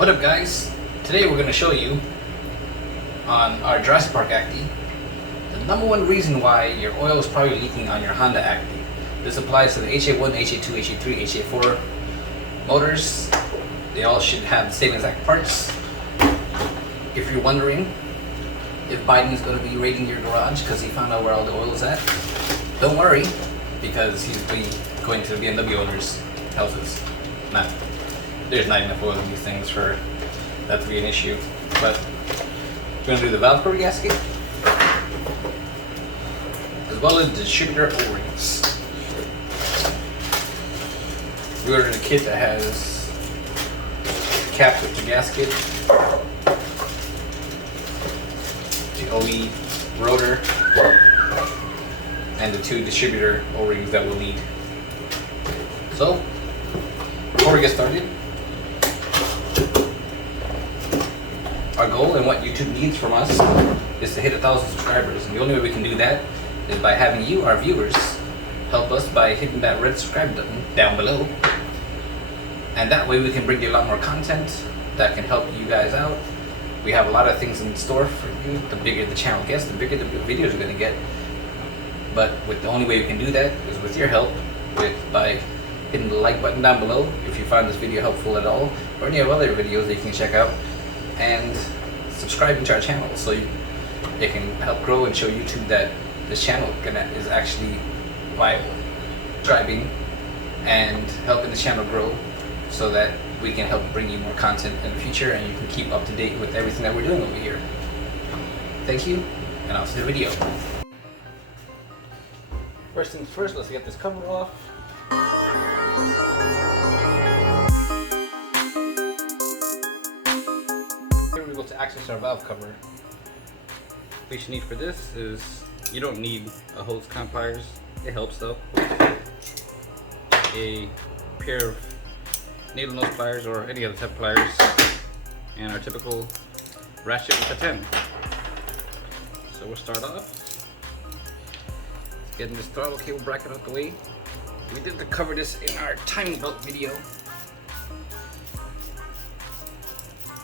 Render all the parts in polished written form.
What up guys? Today we're going to show you on our Jurassic Park Acty the number one reason why your oil is probably leaking on your Honda Acty. This applies to the HA1, HA2, HA3, HA4 motors. They all should have the same exact parts. If you're wondering if Biden is going to be raiding your garage because he found out where all the oil is at, don't worry, because he's going to the BMW owners' houses. There's not enough oil in these things for that to be an issue. But we're going to do the valve cover gasket, as well as the distributor O-rings. We ordered a kit that has the cap with the gasket, the OE rotor, and the two distributor O-rings that we'll need. So, before we get started, our goal and what YouTube needs from us is to hit 1,000 subscribers, and the only way we can do that is by having you, our viewers, help us by hitting that red subscribe button down below, and that way we can bring you a lot more content that can help you guys out. We have a lot of things in store for you. The bigger the channel gets, the bigger the videos are going to get, but the only way we can do that is with your help, by hitting the like button down below if you find this video helpful at all, or any of other videos that you can check out, and subscribing to our channel so it can help grow and show YouTube that this channel is actually viable, thriving, and helping the channel grow so that we can help bring you more content in the future and you can keep up to date with everything that we're doing over here. Thank you, and I'll see the video. First things first, let's get this cover off. Here we go to access our valve cover. What you need for this is, you don't need a hose clamp pliers, it helps though. A pair of needle nose pliers or any other type of pliers, and our typical ratchet with a 10. So we'll start off getting this throttle cable bracket out the way. We did cover this in our timing belt video,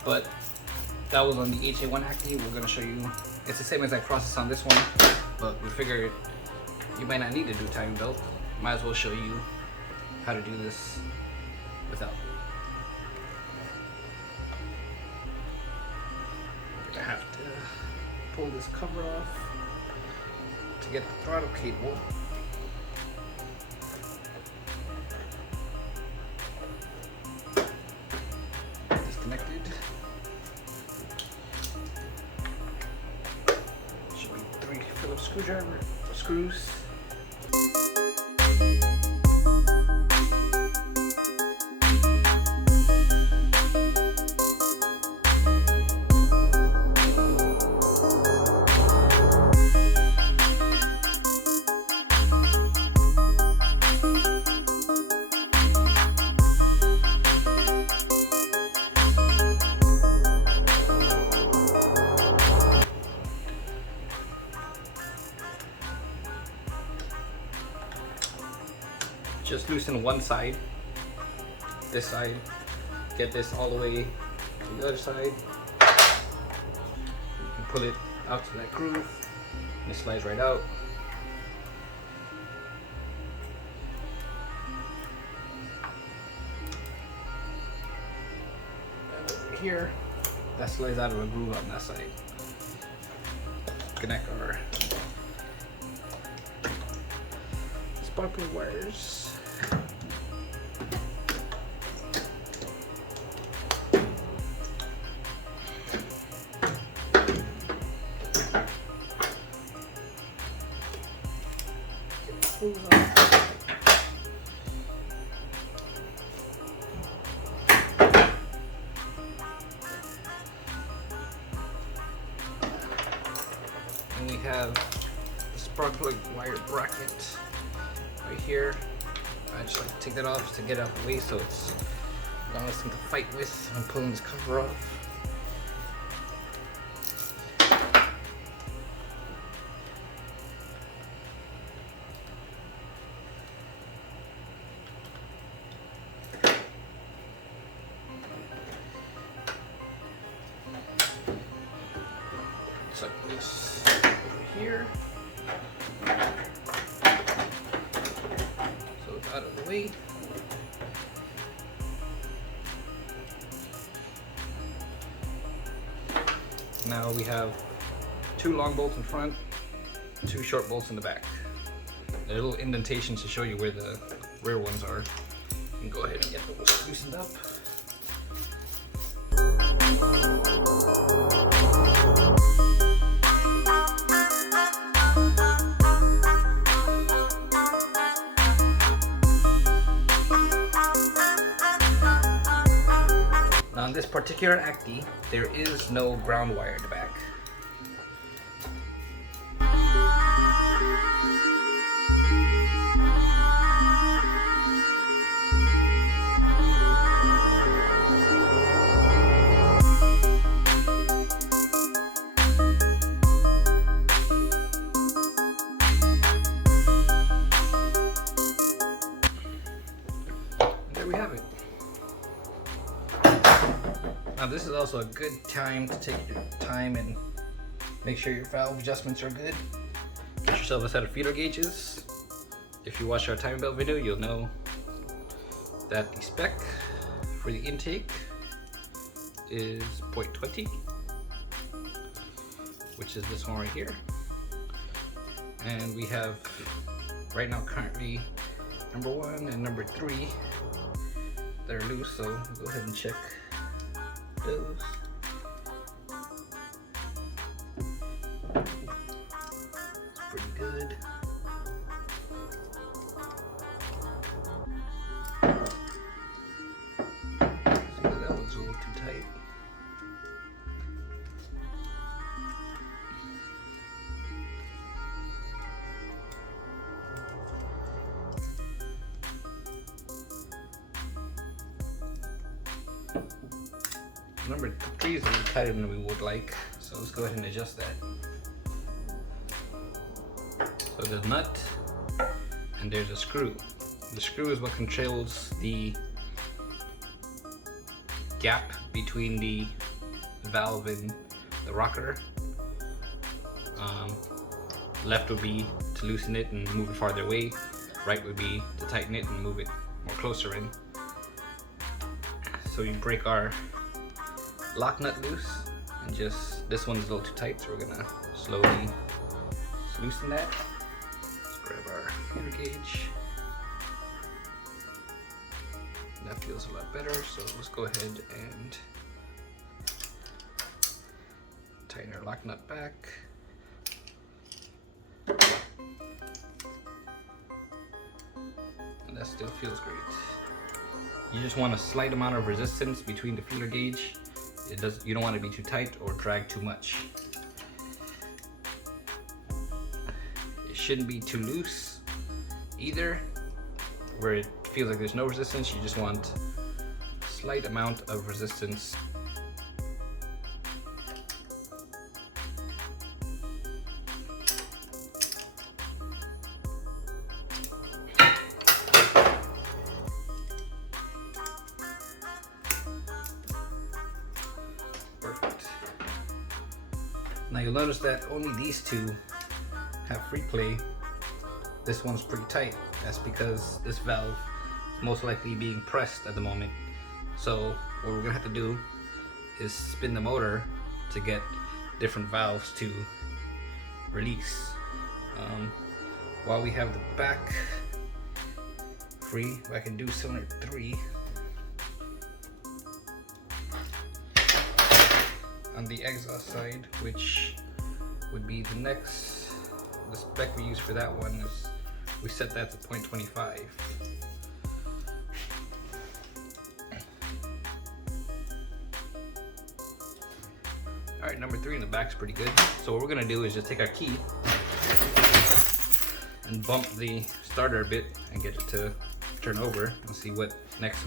but that was on the HA1 Acty. We're going to show you, it's the same exact process on this one, but we figured you might not need to do timing belt. Might as well show you how to do this without. We're going to have to pull this cover off to get the throttle cable. Disconnected. Should be 3 Phillips screws. Just loosen one side, this side, get this all the way to the other side. You can pull it out to that groove, and it slides right out. And over here, that slides out of a groove on that side. Connect our sparkler wires. And we have the sparkler wire bracket right here. I just like to take that off just to get it out of the way so it's not something to fight with when pulling this cover off. Tuck this over here. So it's out of the way. Now we have 2 long bolts in front, 2 short bolts in the back. A little indentations to show you where the rear ones are. You can go ahead and get those loosened up. Now on this particular Acty, there is no ground wire in the back. There we have it. Now this is also a good time to take your time and make sure your valve adjustments are good. Get yourself a set of feeder gauges. If you watch our timing belt video, you'll know that the spec for the intake is 0.20, which is this one right here. And we have right now currently number 1 and number 3 that are loose, so we'll go ahead and check those. It's pretty good. See, that one's a little too tight. Number 3 is a little tighter than we would like, so let's go ahead and adjust that. So there's a nut and there's a screw. The screw is what controls the gap between the valve and the rocker. Left would be to loosen it and move it farther away. Right would be to tighten it and move it more closer in. So you break our lock nut loose, and just this one's a little too tight, so we're gonna slowly loosen that. Let's grab our feeder gauge. That feels a lot better, so let's go ahead and tighten our lock nut back. And that still feels great. You just want a slight amount of resistance between the feeder gauge. You don't want to be too tight or drag too much. It shouldn't be too loose either, where it feels like there's no resistance. You just want a slight amount of resistance. Perfect. Now you'll notice that only these 2 have free play. This one's pretty tight. That's because this valve is most likely being pressed at the moment. So what we're gonna have to do is spin the motor to get different valves to release. While we have the back free, I can do cylinder 3. On the exhaust side, which would be the next, the spec we use for that one is, we set that to 0.25. Alright, number 3 in the back's pretty good. So what we're gonna do is just take our key and bump the starter a bit and get it to turn over and see what next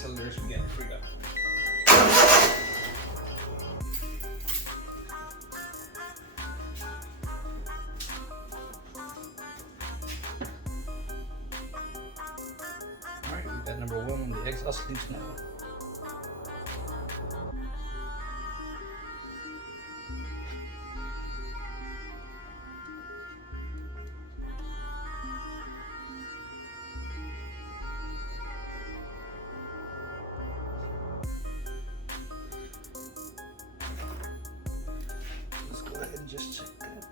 cylinders we get freed up. Alright, we've got number 1 on the exhaust loose now. just check that.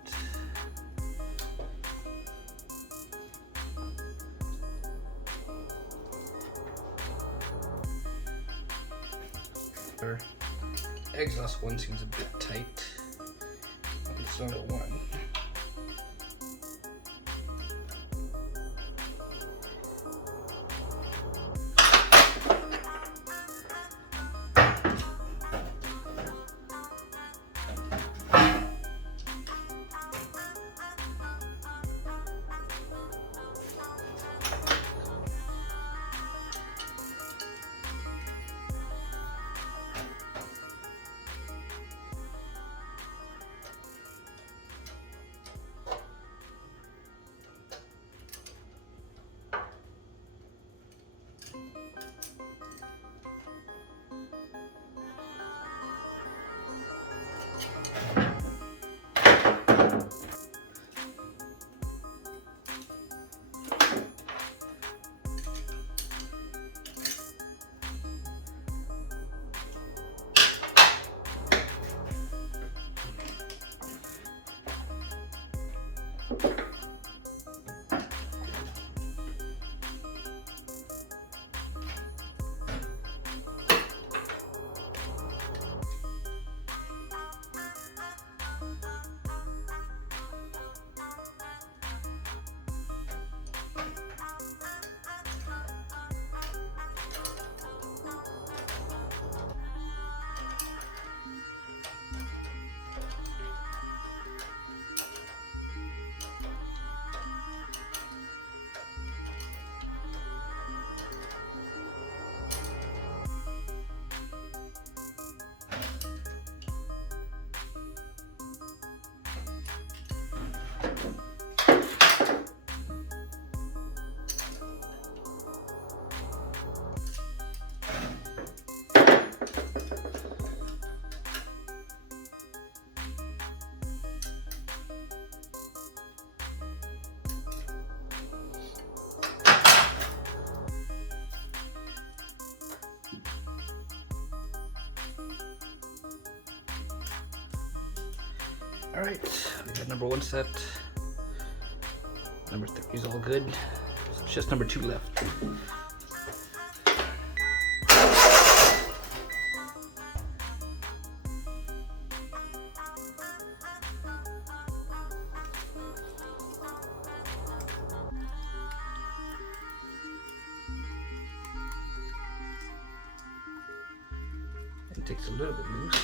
Our exhaust one seems a bit tight. It's on the one. All right, we got number 1 set. Number 3 is all good. So it's just number 2 left. It takes a little bit loose.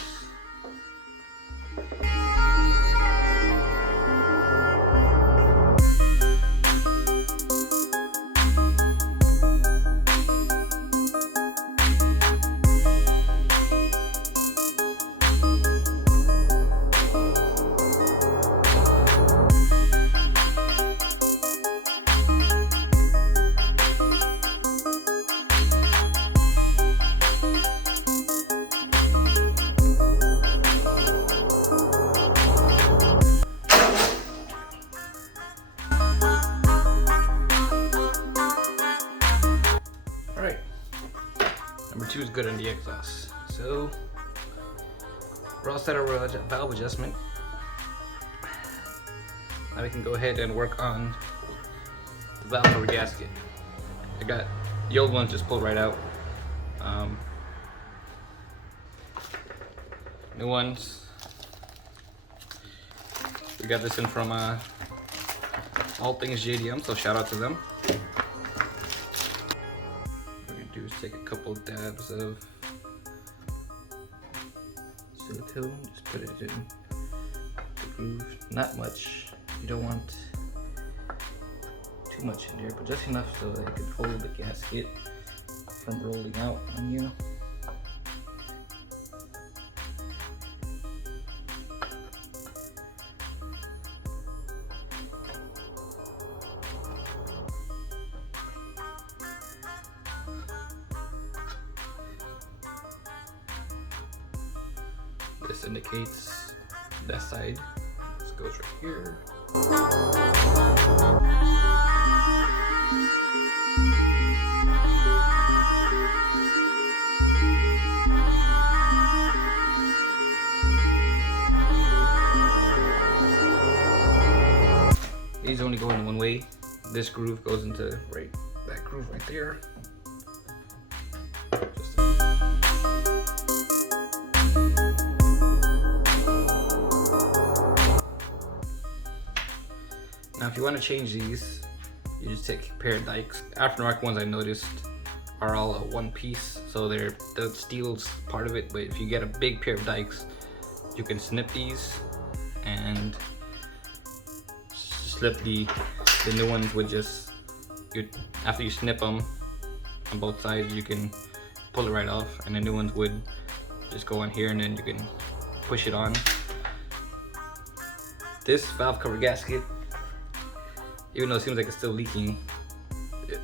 Alright, number 2 is good on the exhaust. So, we're all set our valve adjustment. Now we can go ahead and work on the valve cover gasket. I got the old ones just pulled right out. New ones. We got this in from All Things JDM, so shout out to them. Do is take a couple dabs of silicone, just put it in the groove. Not much, you don't want too much in there, but just enough so that it can hold the gasket from rolling out on you. This indicates that side. This goes right here. way. This groove goes into that groove right there. Now if you want to change these, you just take a pair of dikes. Aftermarket ones I noticed are all a one piece, so the steel's part of it, but if you get a big pair of dikes, you can snip these and slip the new ones with just, after you snip them on both sides, you can pull it right off, and the new ones would just go on here and then you can push it on. This valve cover gasket, even though it seems like it's still leaking,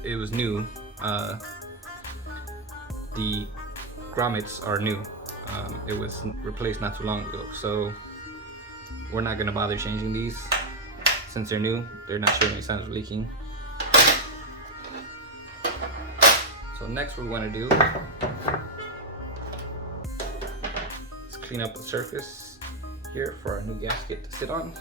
it was new. The grommets are new. It was replaced not too long ago, so we're not gonna bother changing these since they're new. They're not showing any signs of leaking. So next what we want to do is clean up the surface here for our new gasket to sit on.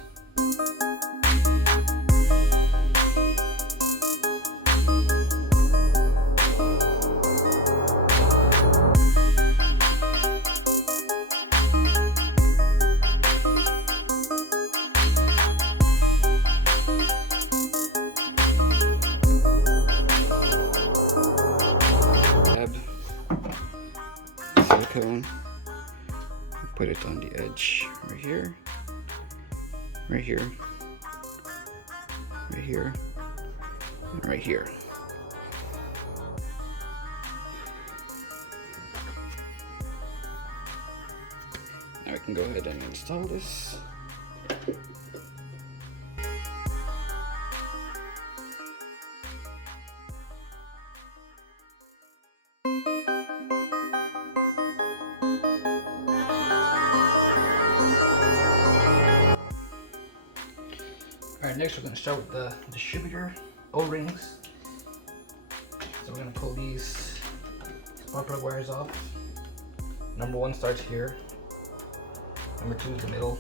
Silicone, put it on the edge right here, right here, right here, and right here. Now we can go ahead and install this. Alright, next we're going to start with the distributor O-rings. So we're going to pull these spark plug wires off. Number 1 starts here. Number 2 is the middle.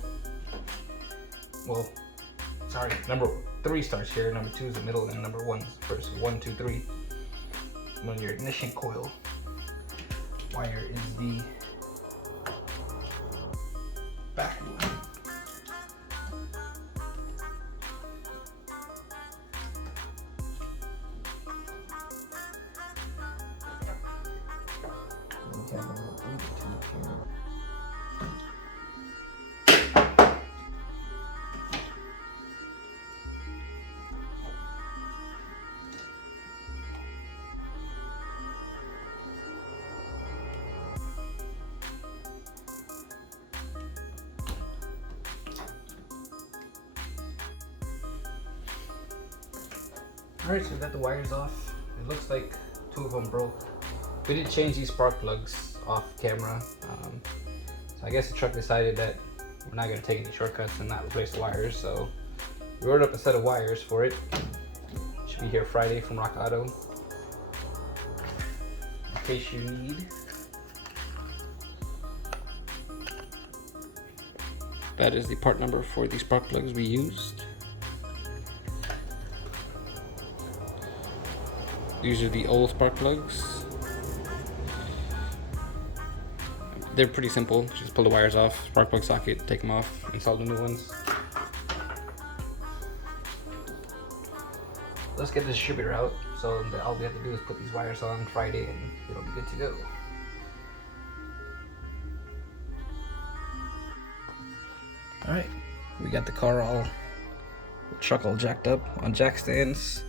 Well, sorry, number 3 starts here, number 2 is the middle, and number 1 is first. 1, 2, 3. And then your ignition coil wire is the back one. Alright, so we got the wires off. It looks like 2 of them broke. We did change these spark plugs off camera. So I guess the truck decided that we're not going to take any shortcuts and not replace the wires. So we ordered up a set of wires for it. Should be here Friday from Rock Auto. In case you need. That is the part number for the spark plugs we used. These are the old spark plugs. They're pretty simple. Just pull the wires off, spark plug socket, take them off, install the new ones. Let's get the distributor out. So all we have to do is put these wires on Friday and it'll be good to go. Alright, we got the car all, the truck all jacked up on jack stands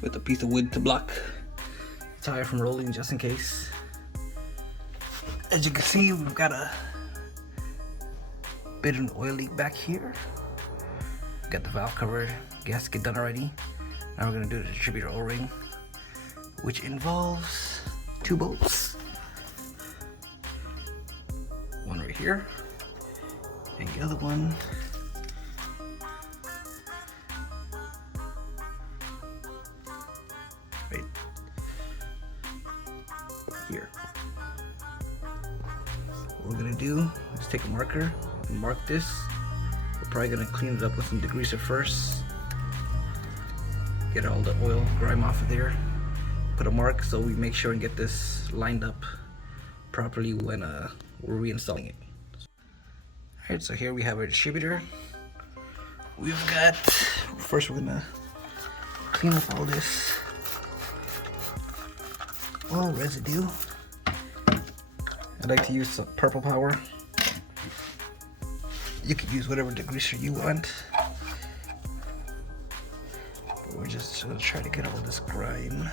with a piece of wood to block the tire from rolling just in case. As you can see, we've got a bit of an oil leak back here. Got the valve cover gasket done already. Now we're going to do the distributor O-ring, which involves 2 bolts. One right here, and the other one right here. What we're going to do is take a marker and mark this. We're probably going to clean it up with some degreaser first. get all the oil grime off of there. Put a mark so we make sure and get this lined up properly when we're reinstalling it. Alright, so here we have our distributor. We've got, first we're gonna clean up all this oil residue. I like to use some purple power. You could use whatever degreaser you want. But we're just gonna try to get all this grime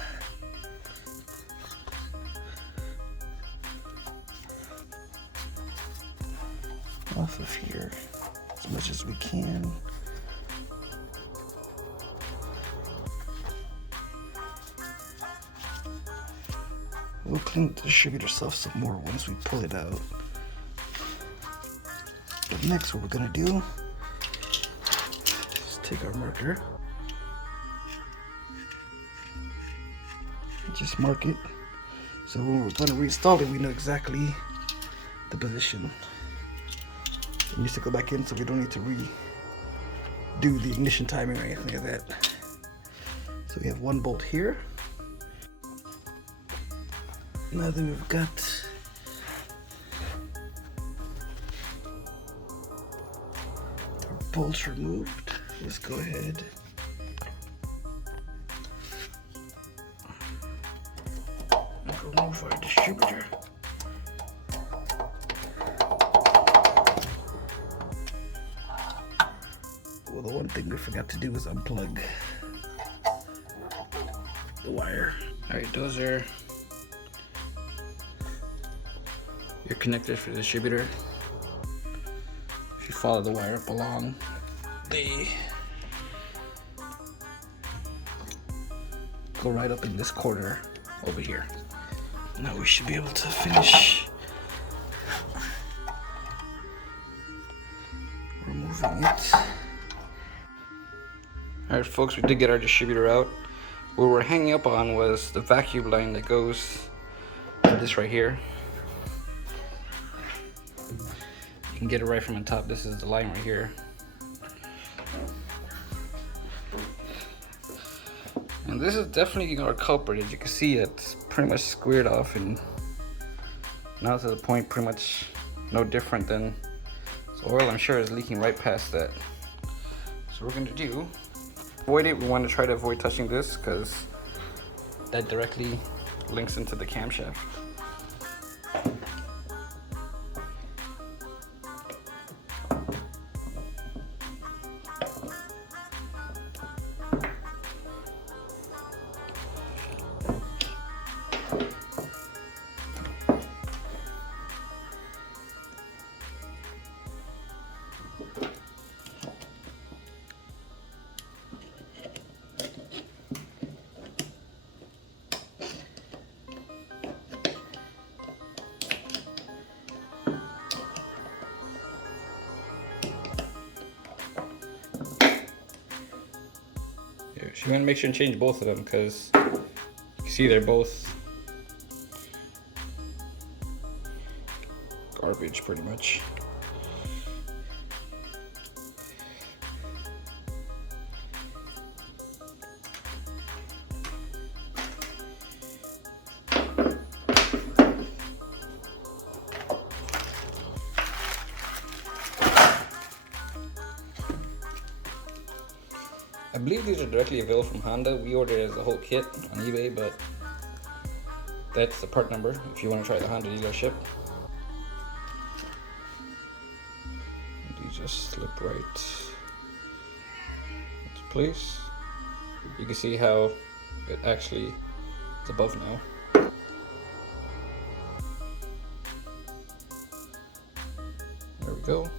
off of here as much as we can. We'll clean the distributor stuff some more once we pull it out. But next, what we're gonna do is take our marker, and just mark it. So when we're gonna reinstall it, we know exactly the position. It needs to go back in, so we don't need to redo the ignition timing or anything like that. So we have one bolt here. Now that we've got our bolts removed, let's go ahead and remove our distributor. Well, the one thing we forgot to do is unplug the wire. Alright, those are your connectors for the distributor. If you follow the wire up along, they go right up in this corner over here. Now we should be able to finish removing it. Alright folks, we did get our distributor out. What we're hanging up on was the vacuum line that goes to this right here. You can get it right from the top. This is the line right here. And this is definitely our culprit. As you can see, it's pretty much squared off and now to the point pretty much no different than the oil, I'm sure, is leaking right past that. So we're going to do, avoid it. We want to try to avoid touching this because that directly links into the camshaft. You want to make sure and change both of them because you see they're both garbage pretty much. I believe these are directly available from Honda. We ordered it as a whole kit on eBay, but that's the part number if you want to try the Honda dealership. These just slip right into place. You can see how it actually is above now. There we go.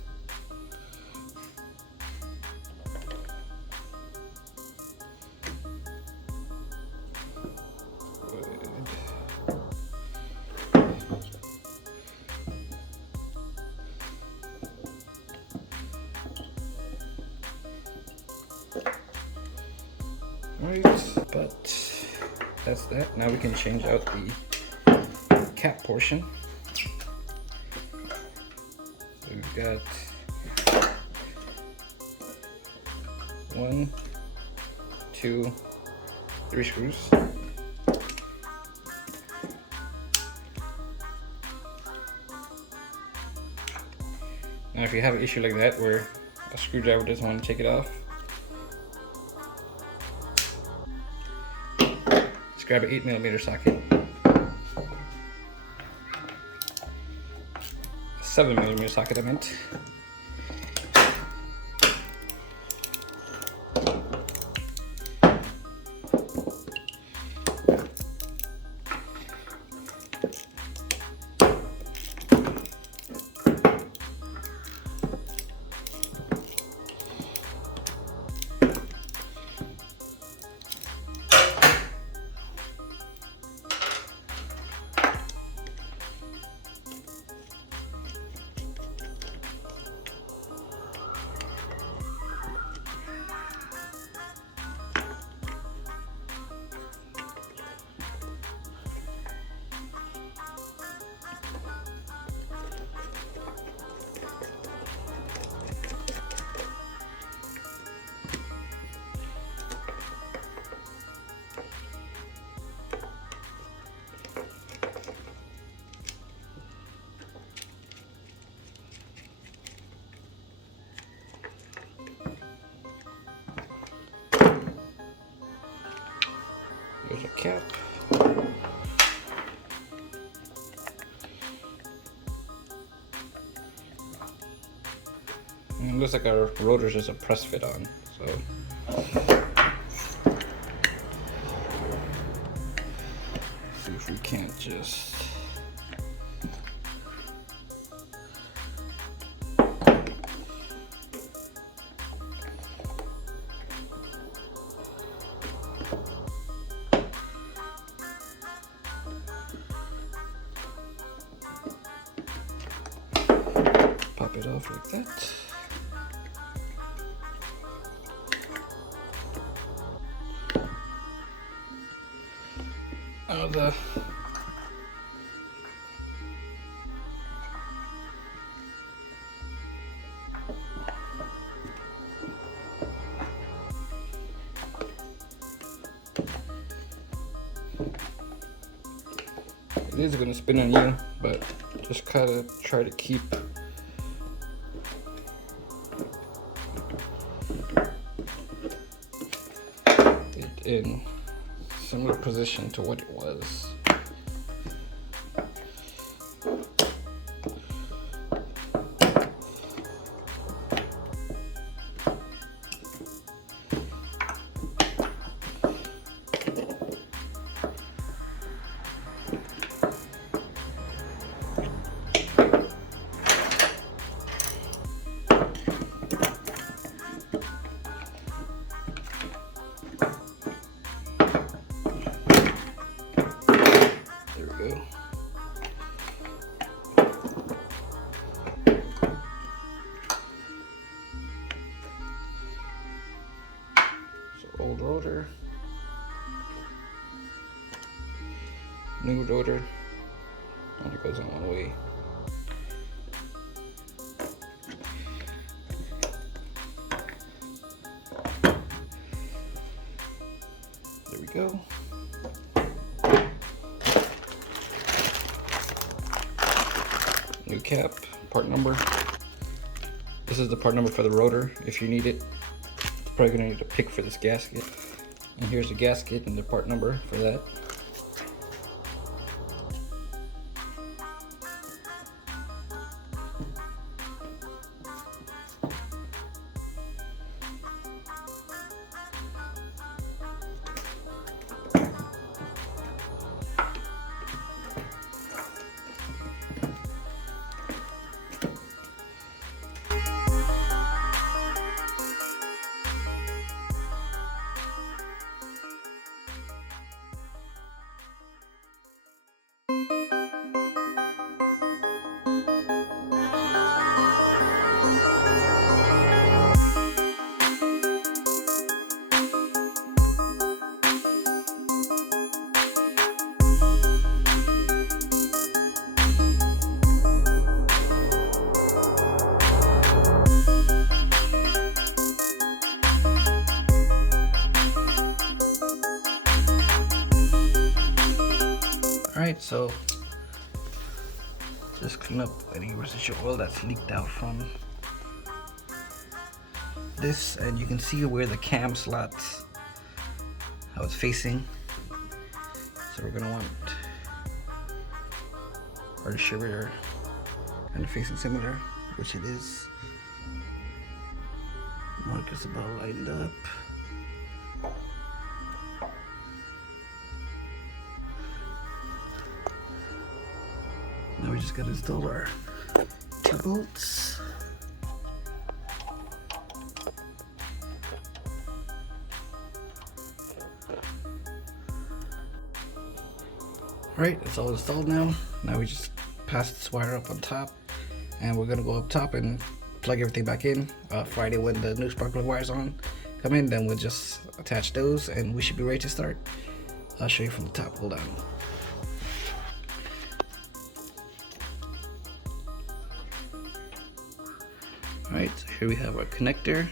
Alright, but that's that. Now we can change out the cap portion. So we've got 1, 2, 3 screws. Now if you have an issue like that where a screwdriver doesn't want to take it off, just grab an 8mm socket, a 7mm socket I meant. There's a cap. And it looks like our rotor's just a press fit on, so. See if we can't just. Pop it off like that. Now it is going to spin on you, but just kind of try to keep it in similar position to what it was. Old rotor, new rotor, only goes in one way. There we go. New cap, part number. This is the part number for the rotor if you need it. Probably gonna need a pick for this gasket. And here's the gasket and the part number for that. Alright, so just clean up any residual oil that's leaked out from this, and you can see where the cam slots, how it's facing. So we're gonna want our distributor kind of facing similar, which it is. Mark is about lined up. Now we just gotta install our 2 bolts. Alright, it's all installed now. Now we just pass this wire up on top, and we're gonna go up top and plug everything back in. Friday, when the new spark plug wires come in, then we'll just attach those and we should be ready to start. I'll show you from the top. Hold on. Alright, so here we have our connector.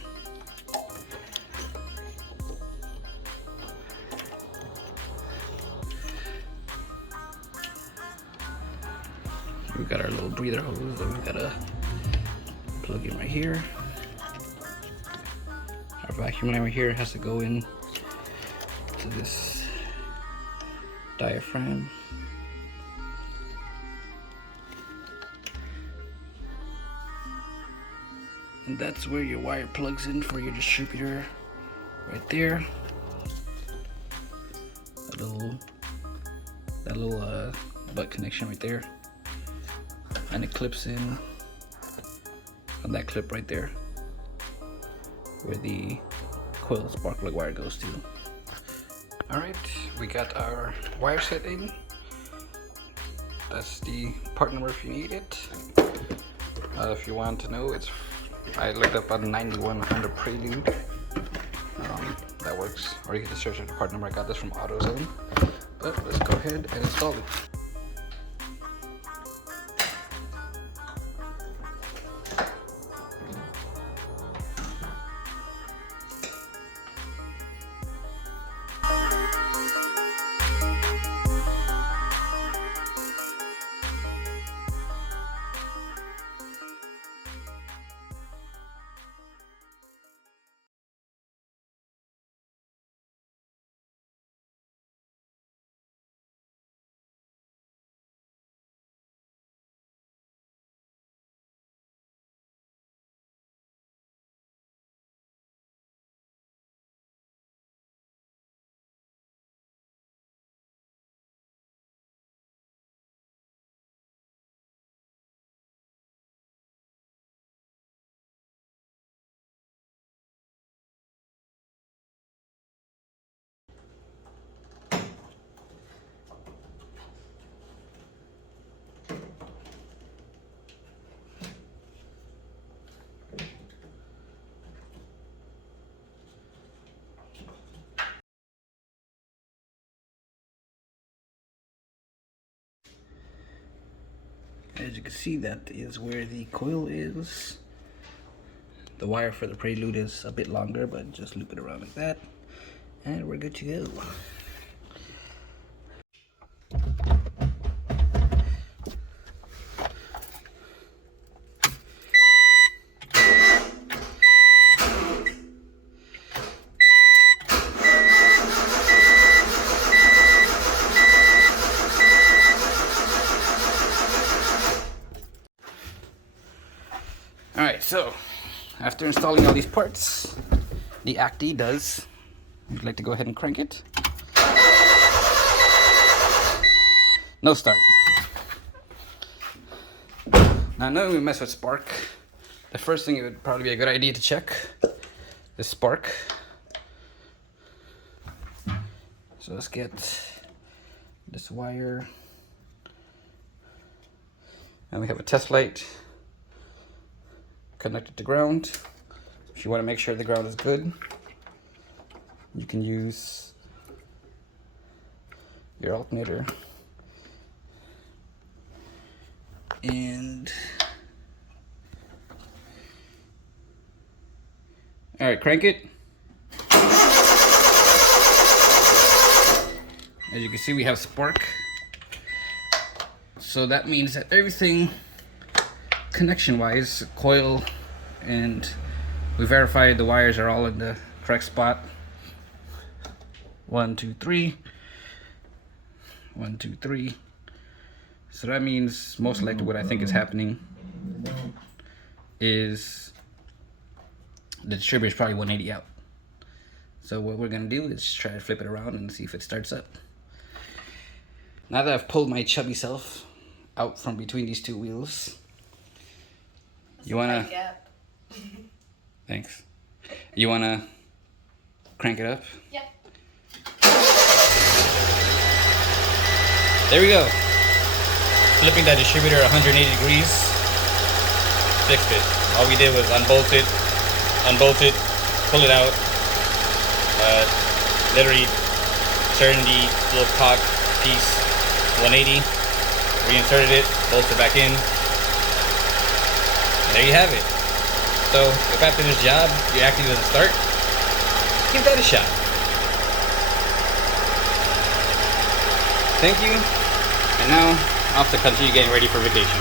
We got our little breather hose that we gotta plug in right here. Our vacuum line right here has to go in to this diaphragm. And that's where your wire plugs in for your distributor, right there. That little butt connection right there, and it clips in on that clip right there, where the coil spark plug wire goes to. All right, we got our wire set in. That's the part number if you need it. If you want to know, I looked up on 9100 Prelude. That works, or you can just search for the part number. I got this from AutoZone. But let's go ahead and install it. As you can see, that is where the coil is. The wire for the Prelude is a bit longer, but just loop it around like that, and we're good to go. Alright, so after installing all these parts, the Acty does. I'd like to go ahead and crank it. No start. Now, knowing we mess with spark, the first thing it would probably be a good idea to check the spark. So let's get this wire, and we have a test light connected to ground. If you want to make sure the ground is good, you can use your alternator. And all right, crank it. As you can see, we have spark. So that means that everything connection wise, coil, and we verified the wires are all in the correct spot. 1, 2, 3. 1, 2, 3. So that means most likely what I think is happening is the distributor is probably 180 out. So what we're gonna do is try to flip it around and see if it starts up. Now that I've pulled my chubby self out from between these two wheels, you wanna? Thanks. You wanna crank it up? Yeah. There we go. Flipping that distributor 180 degrees. Fixed it. All we did was unbolt it, pull it out. Literally turn the little cock piece 180, reinserted it, bolted it back in. And there you have it. So if after this job your Acty doesn't start, give that a shot. Thank you. And now off to continue getting ready for vacation.